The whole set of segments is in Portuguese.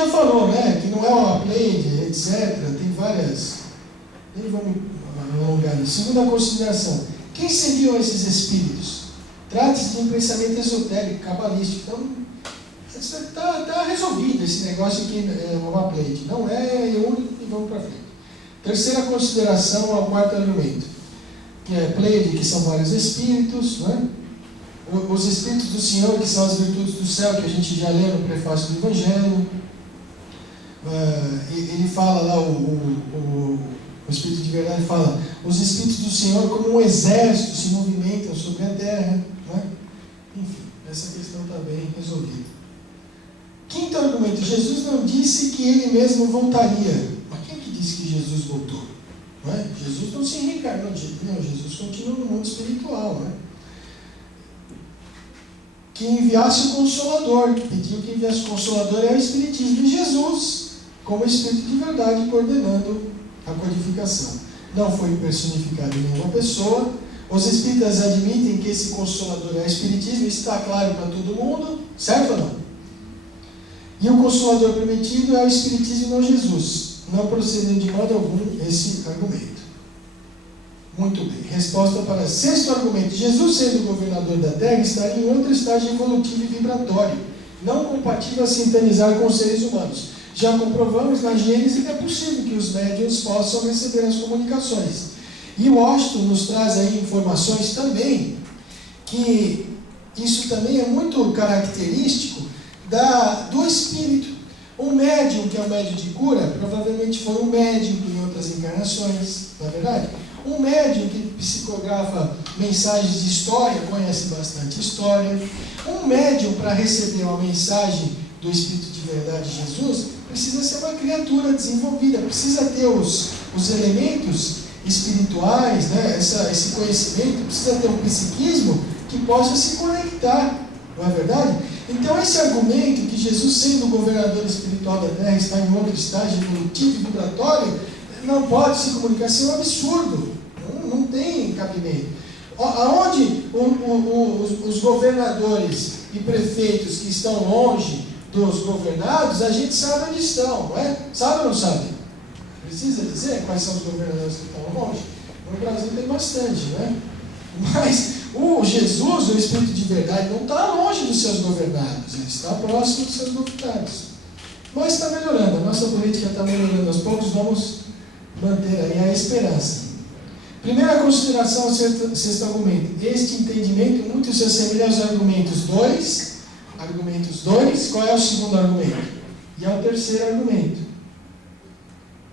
já falou, né? Que não é uma Pleiade, etc. Tem várias. Nem vamos alongar nisso. Segunda consideração: quem seriam esses espíritos? Trata-se de um pensamento esotérico, cabalístico. Então, está resolvido esse negócio aqui, é uma Pleiade. Não é único e vamos para frente. Terceira consideração ao quarto argumento, que é Pleiade, que são vários espíritos, né? Os espíritos do Senhor, que são as virtudes do céu, que a gente já lê no prefácio do Evangelho. Ele fala lá, o Espírito de verdade fala, os espíritos do Senhor como um exército se movimentam sobre a terra, né? Enfim, essa questão está bem resolvida. Quinto argumento: Jesus não disse que ele mesmo voltaria. Mas quem que disse que Jesus voltou? Não é? Jesus não se reencarnou, não, Jesus continua no mundo espiritual, né? Que enviasse o Consolador, pediu que enviasse o Consolador é o Espiritismo de Jesus, como Espírito de verdade, coordenando a codificação. Não foi personificado em nenhuma pessoa. Os Espíritas admitem que esse Consolador é o Espiritismo, isso está claro para todo mundo, certo ou não? E o Consolador prometido é o Espiritismo e não Jesus. Não procedeu de modo algum esse argumento. Muito bem. Resposta para sexto argumento: Jesus, sendo governador da Terra, estaria em outro estágio evolutivo e vibratório, não compatível a sintonizar com os seres humanos. Já comprovamos na Gênesis que é possível que os médiuns possam receber as comunicações. E o Washington nos traz aí informações também, que isso também é muito característico do espírito. Um médium, que é um médium de cura, provavelmente foi um médium em outras encarnações, não é verdade? Um médium que psicografa mensagens de história, conhece bastante história. Um médium, para receber uma mensagem do Espírito de verdade, Jesus, precisa ser uma criatura desenvolvida, precisa ter os elementos espirituais, né? Esse conhecimento, precisa ter um psiquismo que possa se conectar, não é verdade? Então esse argumento que Jesus, sendo o governador espiritual da Terra, está em outro estágio evolutivo e vibratório, não pode se comunicar, isso é um absurdo, não tem cabimento. Aonde os governadores e prefeitos que estão longe dos governados, a gente sabe onde estão, não é? Sabe ou não sabe? Precisa dizer quais são os governadores que estão longe? No Brasil tem bastante, né? Mas o Jesus, o Espírito de verdade, não está longe dos seus governados, ele está próximo dos seus governados. Mas está melhorando, a nossa política está melhorando aos poucos, vamos manter aí a esperança. Primeira consideração, sexto argumento: este entendimento muito se assemelha aos argumentos 2. Argumentos 2, qual é o segundo argumento? E é o terceiro argumento.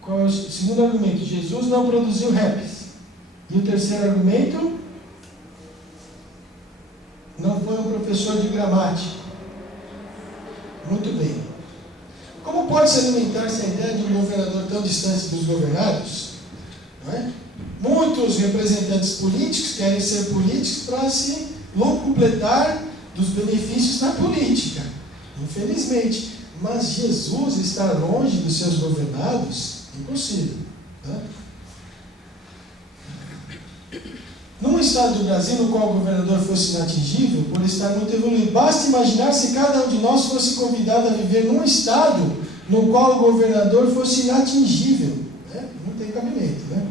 Qual é o segundo argumento? Jesus não produziu réplicas. E o terceiro argumento? Não foi um professor de gramática. Muito bem. Como pode se alimentar-se a ideia de um governador tão distante dos governados? Não é? Muitos representantes políticos querem ser políticos para se locupletar dos benefícios da política, infelizmente. Mas Jesus estar longe dos seus governados? Impossível. Né? Num estado do Brasil no qual o governador fosse inatingível, por estar muito evoluído, basta imaginar se cada um de nós fosse convidado a viver num estado no qual o governador fosse inatingível. Né? Não tem cabimento, né?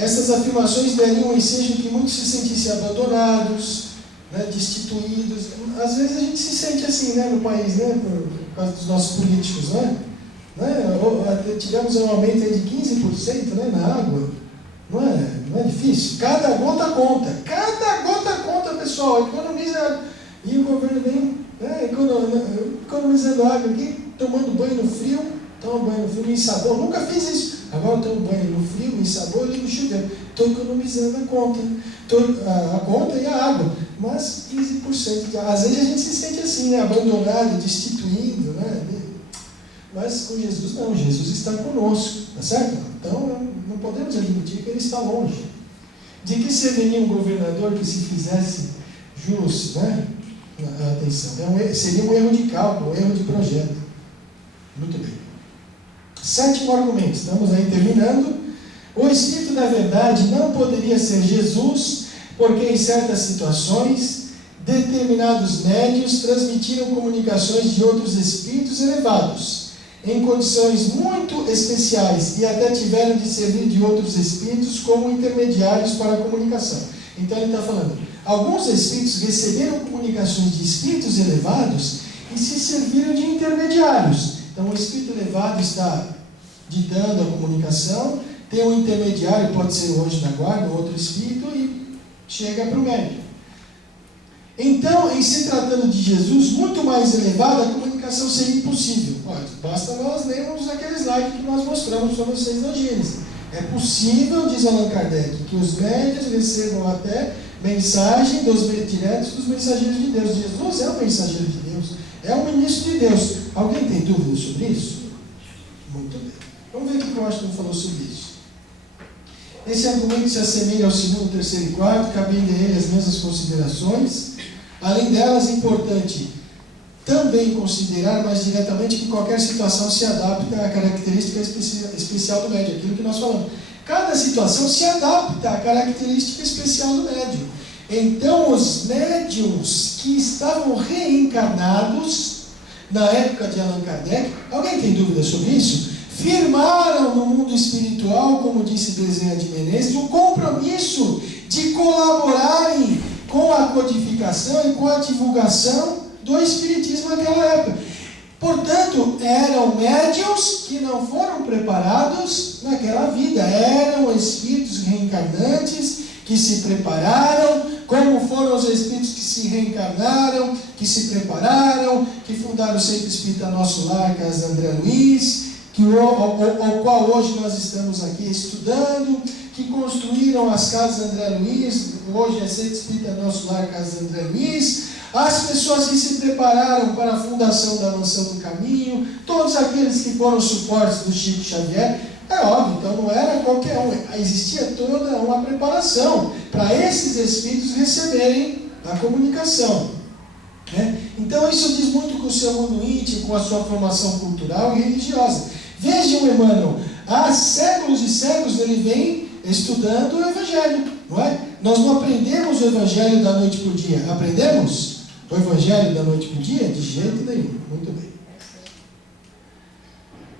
Essas afirmações dariam um ensejo que muitos se sentissem abandonados, né, destituídos. Às vezes a gente se sente assim, né, no país, né, por causa dos nossos políticos, né? Tivemos um aumento aí de 15%, né, na água. Não é difícil? Cada gota conta. Cada gota conta, pessoal. Economiza. E o governo vem, né, economizando água aqui, tomando banho no frio. Toma banho no frio, em sabor. Nunca fiz isso. Agora eu tomo banho no frio, em sabor e no chuveiro. Estou economizando a conta. A conta e a água. Mas 15%. Às vezes a gente se sente assim, né, abandonado, destituído, né? Mas com Jesus não. Jesus está conosco. Tá certo? Então não podemos admitir que ele está longe. De que serviria um governador que se fizesse jus, né? Atenção, seria um erro de cálculo, um erro de projeto. Muito bem. Sétimo argumento, estamos aí terminando. O Espírito da Verdade não poderia ser Jesus, porque em certas situações determinados médiuns transmitiram comunicações de outros espíritos elevados, em condições muito especiais, e até tiveram de servir de outros espíritos como intermediários para a comunicação. Então ele está falando, alguns espíritos receberam comunicações de espíritos elevados e se serviram de intermediários. Então o espírito elevado está ditando a comunicação, tem um intermediário, pode ser o anjo da guarda, outro espírito, e chega para o médium. Então, em se tratando de Jesus muito mais elevado, a comunicação seria impossível. Basta nós lermos aquele slide que nós mostramos para vocês na Gênesis. É possível, diz Allan Kardec, que os médiuns recebam até mensagem diretos dos mensageiros de Deus. Jesus é o mensageiro de Deus, é o ministro de Deus. Alguém tem dúvida sobre isso? Muito bem. Vamos ver o que o Washington falou sobre isso. Esse argumento se assemelha ao segundo, terceiro e quarto, cabendo a ele as mesmas considerações. Além delas, é importante também considerar mais diretamente que qualquer situação se adapta à característica especial do médium, aquilo que nós falamos. Cada situação se adapta à característica especial do médium. Então, os médiums que estavam reencarnados na época de Allan Kardec, alguém tem dúvida sobre isso? Firmaram no mundo espiritual, como disse Bezerra de Menezes, o compromisso de colaborarem com a codificação e com a divulgação do espiritismo naquela época. Portanto, eram médiuns que não foram preparados naquela vida, eram espíritos reencarnantes que se prepararam, como foram os espíritos que se reencarnaram, que se prepararam, que fundaram o Centro Espírita Nosso Lar, Casa André Luiz, ao qual hoje nós estamos aqui estudando, que construíram as Casas André Luiz, hoje é Centro Espírita Nosso Lar, Casa André Luiz, as pessoas que se prepararam para a fundação da Mansão do Caminho, todos aqueles que foram suportes do Chico Xavier. É óbvio, então não era qualquer um, existia toda uma preparação para esses espíritos receberem a comunicação. Então isso diz muito com o seu mundo íntimo, com a sua formação cultural e religiosa. Vejam, Emmanuel, há séculos e séculos ele vem estudando o Evangelho, não é? Nós não aprendemos o Evangelho da noite para o dia. Aprendemos o Evangelho da noite para o dia? De jeito nenhum. Muito bem.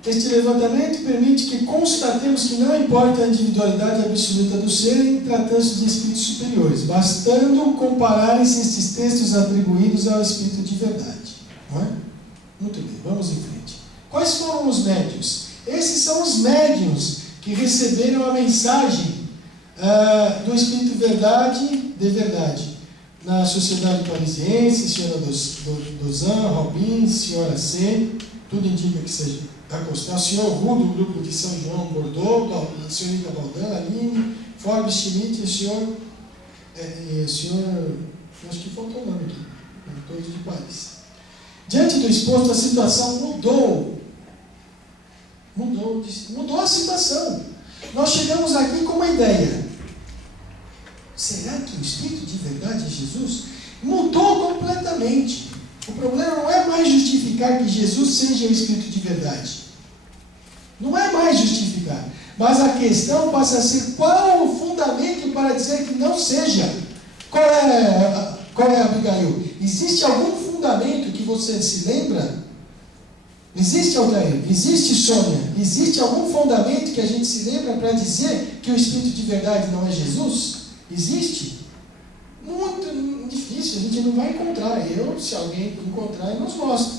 Este levantamento permite que constatemos que não importa a individualidade absoluta do ser em tratando-se de espíritos superiores, bastando compararem-se estes textos atribuídos ao espírito de verdade. Não é? Muito bem, vamos em frente. Quais foram os médiuns? Esses são os médiuns que receberam a mensagem do Espírito de verdade. Na Sociedade Parisiense, Senhora Dozan, Robin, Senhora C, tudo indica que seja da Costel, Senhor Ru, do grupo de São João Bordeaux, a Senhorita Baldan, Aline, Forbes Schmidt, o senhor, acho que faltou o nome aqui, todos de Paris. Diante do exposto, a situação mudou a situação. Nós chegamos aqui com uma ideia. Será que o Espírito de verdade é Jesus? Mudou completamente. O problema não é mais justificar que Jesus seja o Espírito de verdade. Não é mais justificar. Mas a questão passa a ser qual o fundamento para dizer que não seja. Qual é, Abigail? Existe algum fundamento que você se lembra? Existe, Altair? Existe, Sônia? Existe algum fundamento que a gente se lembra para dizer que o Espírito de verdade não é Jesus? Existe? Muito difícil, a gente não vai encontrar. Se alguém encontrar, eu nos mostro.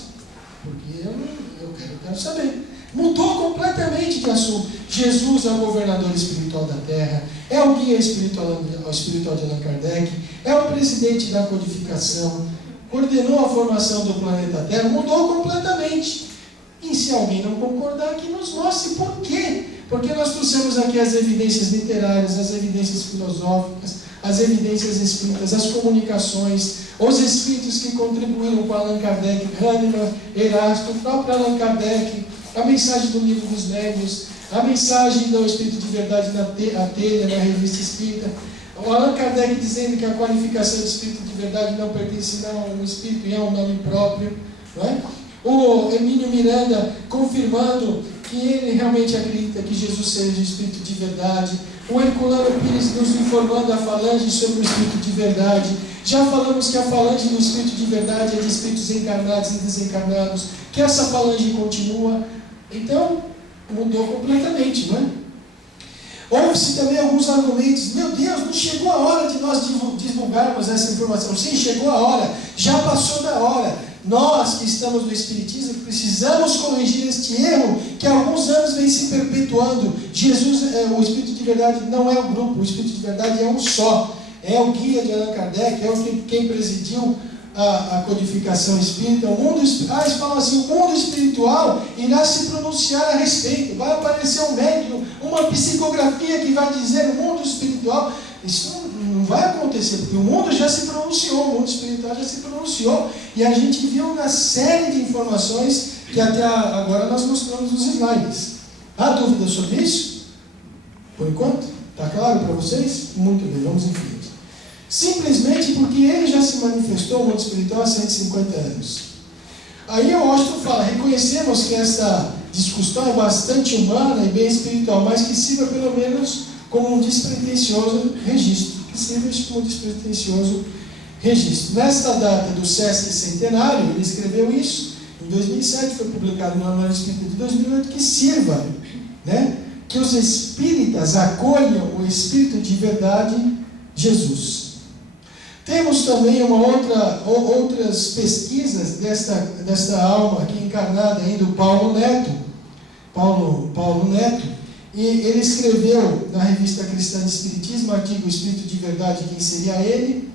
Porque eu quero saber. Mudou completamente de assunto. Jesus é o governador espiritual da Terra, é o guia espiritual de Allan Kardec, é o presidente da codificação, coordenou a formação do planeta Terra, mudou completamente. E se alguém não concordar, que nos mostre por quê. Porque nós trouxemos aqui as evidências literárias, as evidências filosóficas, as evidências espíritas, as comunicações, os espíritos que contribuíram com Allan Kardec, Hahnemann, Erasto, o próprio Allan Kardec, a mensagem do Livro dos Médiuns, a mensagem do Espírito de Verdade na telha, na Revista Espírita, o Allan Kardec dizendo que a qualificação de Espírito de Verdade não pertence não a um Espírito e a um nome próprio, não é? O Emílio Miranda confirmando que ele realmente acredita que Jesus seja o Espírito de Verdade. O Herculano Pires nos informando a falange sobre o Espírito de verdade. Já falamos que a falange do Espírito de verdade é de espíritos encarnados e desencarnados, que essa falange continua. Então, mudou completamente, não é? Houve-se também alguns argumentos. Meu Deus, não chegou a hora de nós divulgarmos essa informação. Sim, chegou a hora, já passou da hora. Nós que estamos no Espiritismo precisamos corrigir este erro que há alguns anos vem se perpetuando. O Espírito de verdade não é um grupo, o Espírito de verdade é um só. É o guia de Allan Kardec, é quem presidiu a codificação espírita. Eles falam assim, o mundo espiritual irá se pronunciar a respeito. Vai aparecer um médium, uma psicografia que vai dizer o mundo espiritual. Isso não vai acontecer, porque o mundo já se pronunciou, o mundo espiritual já se pronunciou. E a gente viu uma série de informações que até agora nós mostramos nos slides. Há dúvida sobre isso? Por enquanto? Está claro para vocês? Muito bem, vamos em frente. Simplesmente porque ele já se manifestou no mundo espiritual há 150 anos. Aí o Washington fala, reconhecemos que essa discussão é bastante humana e bem espiritual, mas que sirva pelo menos como um despretensioso registro. Nesta data do Sesc Centenário, ele escreveu isso, em 2007, foi publicado no Anuário Espírita de 2008, que sirva, né, que os espíritas acolham o Espírito de verdade, Jesus. Temos também outras pesquisas desta alma aqui encarnada ainda, o Paulo Neto, e ele escreveu na Revista Cristã de Espiritismo, artigo Espírito de Verdade, quem seria ele,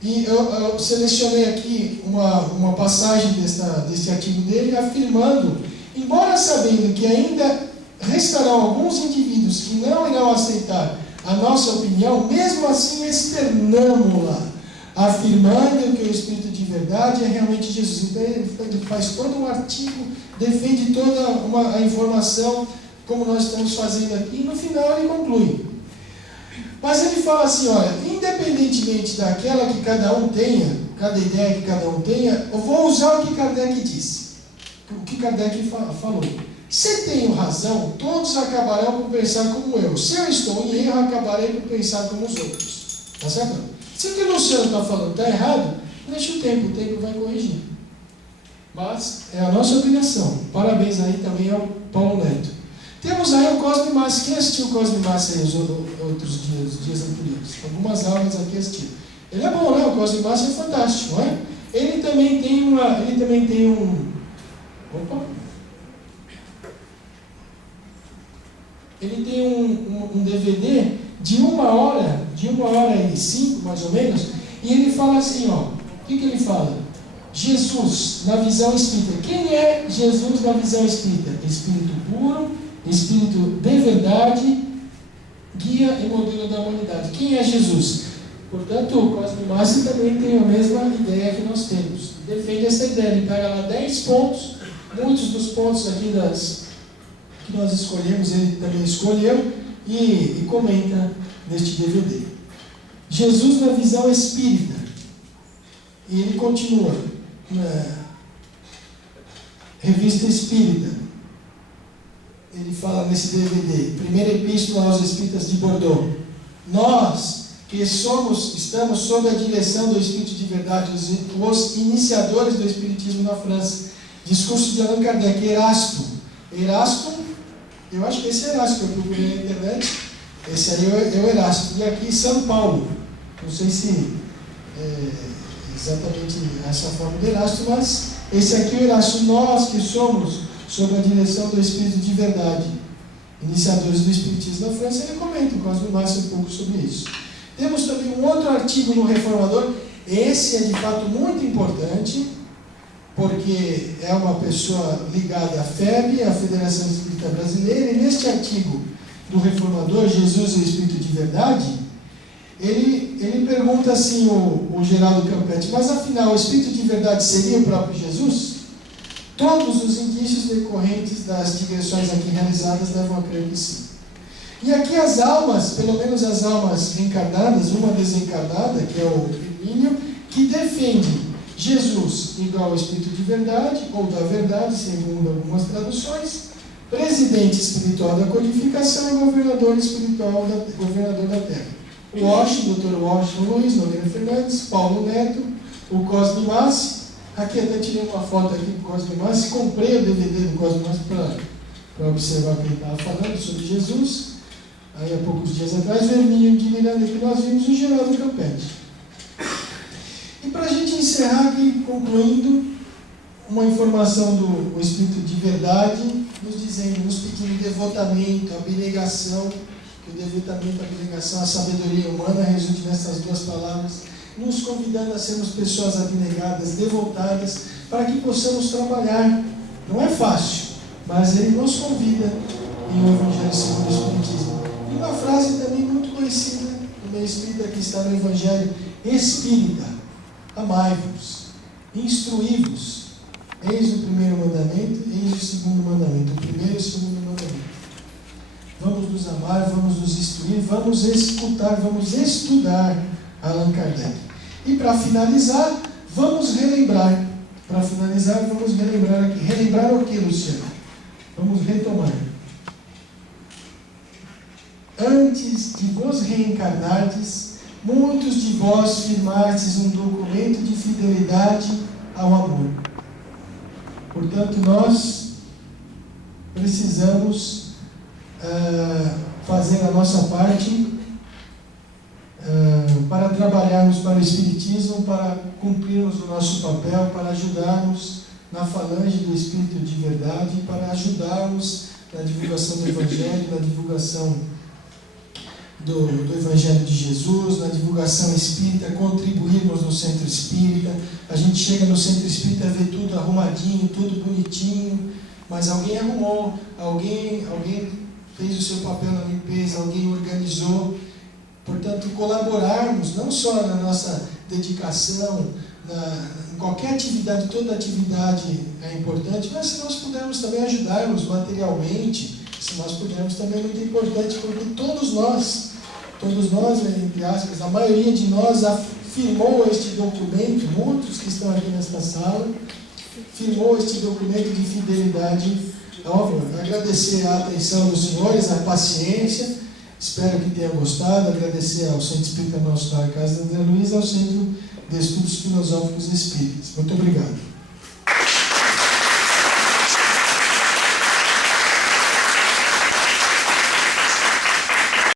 e eu selecionei aqui uma passagem deste artigo dele, afirmando, embora sabendo que ainda restarão alguns indivíduos que não irão aceitar a nossa opinião, mesmo assim externamo-la, afirmando que o Espírito de verdade é realmente Jesus. Então ele faz todo um artigo, defende toda a informação, como nós estamos fazendo aqui, e no final ele conclui. Mas ele fala assim, olha, independentemente daquela que cada um tenha, cada ideia que cada um tenha, eu vou usar o que Kardec disse, o que Kardec falou. Se tenho razão, todos acabarão por pensar como eu. Se eu estou em erro, acabarei por pensar como os outros. Tá certo? Se o que o Luciano está falando está errado, deixa o tempo vai corrigir. Mas é a nossa opinião. Parabéns aí também ao Paulo Neto. Temos aí o Cosme Massa. Quem assistiu o Cosme Massa aí os outros dias anteriores? Algumas aulas aqui assistiram. Ele é bom, né? O Cosme Massa é fantástico, não é? Ele também tem um... Opa! Ele tem um DVD de 1h05, mais ou menos, e ele fala assim, ó, o que ele fala? Jesus, na visão espírita. Quem é Jesus na visão espírita? Espírito puro, Espírito de verdade, guia e modelo da humanidade. Quem é Jesus? Portanto, o Cosme Massa também tem a mesma ideia que nós temos. Defende essa ideia, ele pega lá 10 pontos, muitos dos pontos aqui que nós escolhemos, ele também escolheu, e comenta neste DVD. Jesus na visão espírita. E ele continua na Revista Espírita. Ele fala nesse DVD, Primeira Epístola aos Espíritas de Bordeaux. Nós que estamos sob a direção do Espírito de Verdade, os iniciadores do Espiritismo na França. Discurso de Allan Kardec, Erasto, eu acho que esse é Erasto que eu procurei na internet. Esse aí é o Erasto. E aqui São Paulo. Não sei se é exatamente essa forma do Erasto, mas esse aqui é o Erasto. Nós que somos sob a direção do Espírito de Verdade, iniciadores do Espiritismo na França, ele comenta o Cosme Massa um pouco sobre isso. Temos também um outro artigo no Reformador. Esse é de fato muito importante, porque é uma pessoa ligada à FEB, à Federação Espírita Brasileira, e neste artigo do Reformador, Jesus e o Espírito de Verdade, ele pergunta assim, o Geraldo Campetti, mas afinal o Espírito de Verdade seria o próprio Jesus? Todos os indícios decorrentes das digressões aqui realizadas levam a crer que sim. E aqui as almas, pelo menos as almas encarnadas, uma desencarnada, que é o Emílio, que defende Jesus igual ao Espírito de Verdade, ou da Verdade, segundo algumas traduções, presidente espiritual da codificação e governador espiritual, governador da terra. O Washington, Dr. Washington Luiz Nogueira Fernandes, Paulo Neto, o Cosme Massi. Aqui até tirei uma foto aqui do Cosme Massi, comprei o DVD do Cosme Massi para observar o que ele estava falando sobre Jesus. Aí há poucos dias atrás, Verminho de Miranda, que nós vimos o Geraldo Campete. E para a gente encerrar aqui, concluindo, uma informação do Espírito de Verdade, nos dizendo, nos pedindo devotamento, abnegação, que o devotamento, a abnegação, a sabedoria humana resulte nessas duas palavras, nos convidando a sermos pessoas abnegadas, devotadas, para que possamos trabalhar. Não é fácil, mas ele nos convida em o Evangelho segundo o Espiritismo. E uma frase também muito conhecida no meio espírita, que está no Evangelho Espírita: amai-vos, instruí-vos. Eis o primeiro mandamento, eis o segundo mandamento. O primeiro e o segundo mandamento. Vamos nos amar, vamos nos instruir, vamos escutar, vamos estudar Allan Kardec. E para finalizar, vamos relembrar. Para finalizar, vamos relembrar aqui. Relembrar o que, Luciano? Vamos retomar. Antes de vos reencarnardes, muitos de vós firmastes um documento de fidelidade ao amor. Portanto, nós precisamos fazer a nossa parte para trabalharmos para o Espiritismo, para cumprirmos o nosso papel, para ajudarmos na falange do Espírito de Verdade, para ajudarmos na divulgação do Evangelho, na divulgação do Evangelho de Jesus, na divulgação espírita, contribuirmos no centro espírita. A gente chega no centro espírita e vê tudo arrumadinho, tudo bonitinho, mas alguém arrumou, alguém fez o seu papel na limpeza, alguém organizou. Portanto, colaborarmos não só na nossa dedicação, em qualquer atividade, toda atividade é importante, mas se nós pudermos também ajudarmos materialmente, se nós pudermos também é muito importante, porque todos nós, entre aspas, a maioria de nós firmou este documento, muitos que estão aqui nesta sala, firmou este documento de fidelidade ao amor. Agradecer a atenção dos senhores, a paciência, espero que tenham gostado, agradecer ao Centro Espírita Nosso Lar Casa de André Luiz, ao Centro de Estudos Filosóficos Espíritas. Muito obrigado.